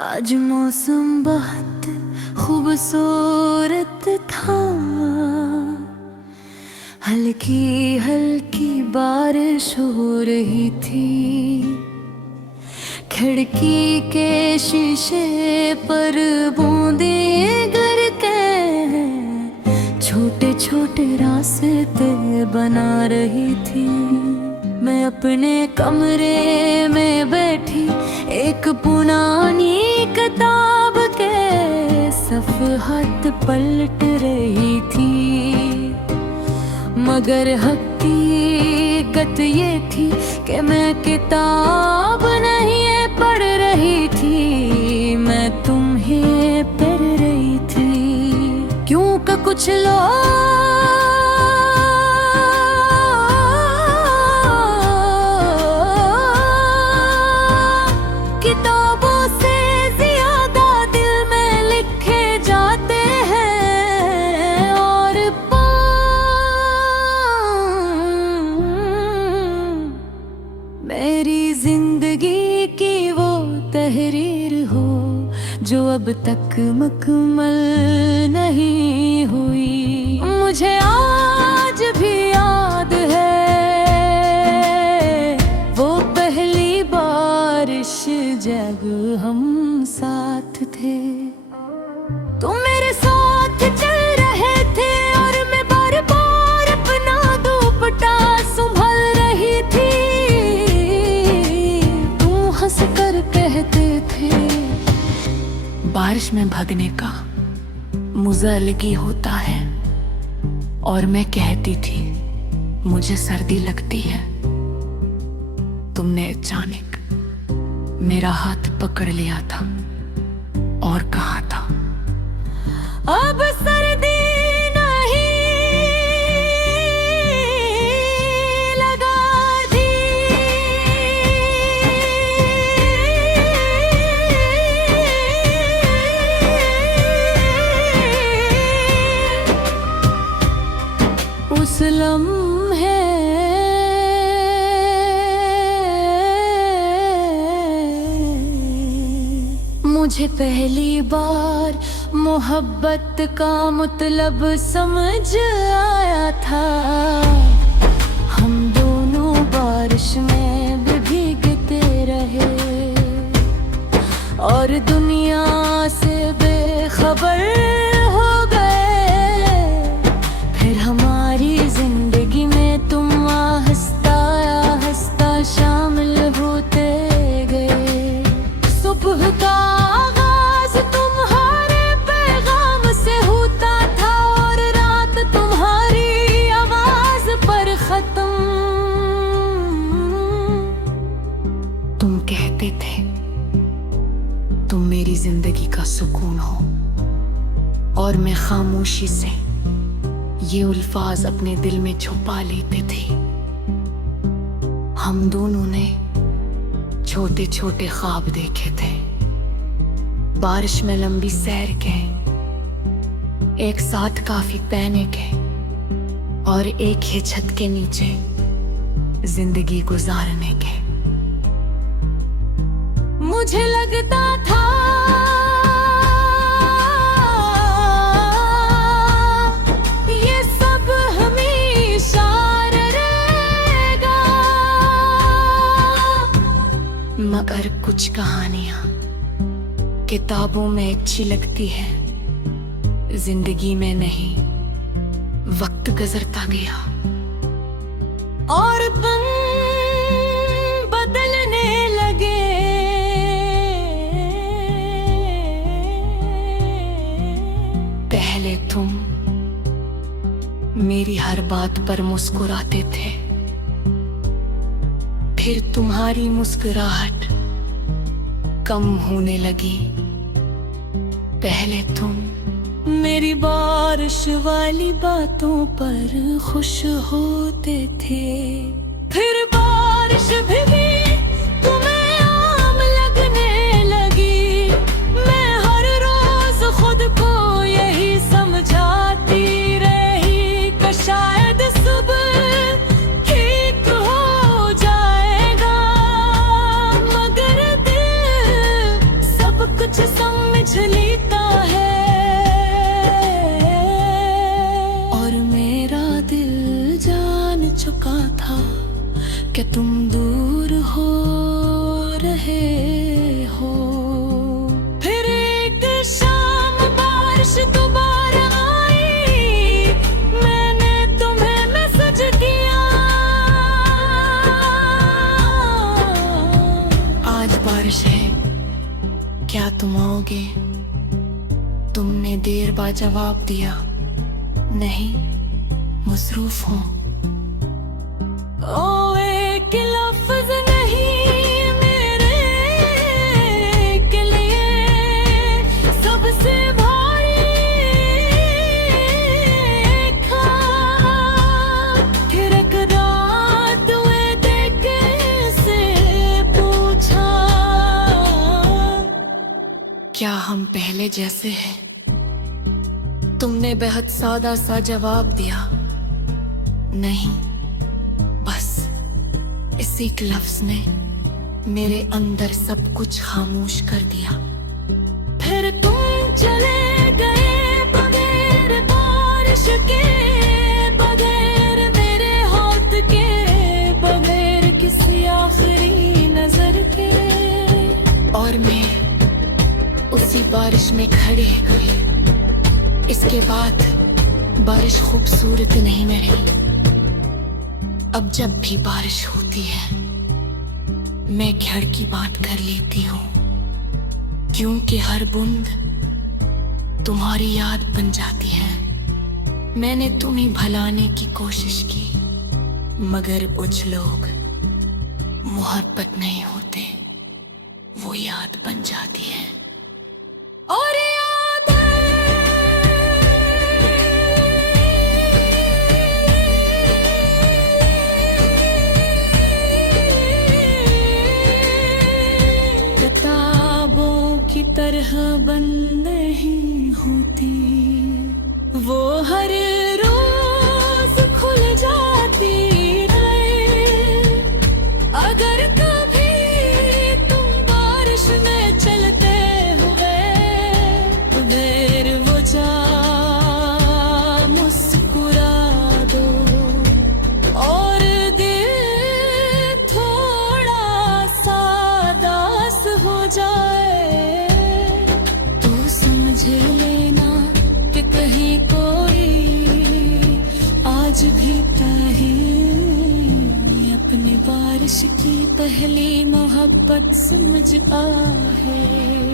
आज मौसम बहुत खूबसूरत था। हल्की हल्की बारिश हो रही थी। खिड़की के शीशे पर बूंदें गिर के छोटे छोटे रास्ते बना रही थी। मैं अपने कमरे में बैठी एक पुरानी किताब के सफ़हात पलट रही थी, मगर हकीकत ये थी कि मैं किताब नहीं पढ़ रही थी, मैं तुम्हें पढ़ रही थी। क्योंकि कुछ लोग किताबों से ज्यादा दिल में लिखे जाते हैं, और मेरी जिंदगी की वो तहरीर हो जो अब तक मुकम्मल नहीं हुई। मुझे आज भी याद है वो पहली बारिश जब हम साथ थे। तुम मेरे साथ चल रहे थे और मैं बार बार अपना दुपट्टा संभाल रही थी। तुम हंस कर कहते थे बारिश में भगने का मज़ा अलग ही होता है, और मैं कहती थी मुझे सर्दी लगती है। तुमने अचानक मेरा हाथ पकड़ लिया था और कहा था, अब सर्दी नहीं लगा दी। उस लम्हे मुझे पहली बार मोहब्बत का मतलब समझ आया था। हम दोनों बारिश में भीगते रहे और दुनिया से बेखबर हो गए। फिर हमारी जिंदगी में तुम आहिस्ता आहिस्ता शामिल होते गए। सुबह का आगाज तुम्हारे पैगाम से होता था और रात तुम्हारी आवाज पर खत्म। तुम कहते थे तुम मेरी जिंदगी का सुकून हो, और मैं खामोशी से ये अल्फाज अपने दिल में छुपा लेते थे। हम दोनों ने छोटे छोटे ख्वाब देखे थे, बारिश में लंबी सैर के, एक साथ काफी पहने के, और एक ही छत के नीचे जिंदगी गुजारने के। मुझे लगता था ये सब हमेशा रहेगा, मगर कुछ कहानियां किताबों में अच्छी लगती है, जिंदगी में नहीं। वक्त गुजरता गया और पल बदलने लगे। पहले तुम मेरी हर बात पर मुस्कुराते थे, फिर तुम्हारी मुस्कुराहट कम होने लगी। पहले तुम मेरी बारिश वाली बातों पर खुश होते थे, फिर बारिश भी तुम्हें आम लगने लगी। मैं हर रोज खुद को यही समझाती रही कि शायद सुबह ठीक हो जाएगा, मगर दिल सब कुछ क्या तुम आओगे? तुमने देर बाद जवाब दिया, नहीं, मसरूफ हूँ। ओ एक लफ्ज नहीं मेरे के लिए सबसे भारी था। फिर एक रात हुए देखे से पूछा, क्या हम पहले जैसे हैं? तुमने बेहद सादा सा जवाब दिया, नहीं। बस इस एक लफ्ज ने मेरे अंदर सब कुछ खामोश कर दिया। फिर तुम चले गए बगैर बारिश के, बगैर मेरे हाथ के, बगैर किसी आखिरी नजर के। और मैं उसी बारिश में खड़ी हुई। इसके बाद बारिश खूबसूरत नहीं में रही। अब जब भी बारिश होती है मैं घर की बात कर लेती हूँ, क्योंकि हर बूंद तुम्हारी याद बन जाती है। मैंने तुम्हें भुलाने की कोशिश की, मगर कुछ लोग मोहब्बत नहीं होते, वो याद बन जाती है। और किताबों की तरह बंद नहीं होती, वो हर रोज खुल जाती है। अगर कभी तुम बारिश में चलते हुए फिर वो जा मुस्कुरा दो, और दिल थोड़ा सा दास हो जाए, तो समझ लेना कि कहीं कोई आज भी कहीं अपनी बारिश की पहली मोहब्बत समझ आ है।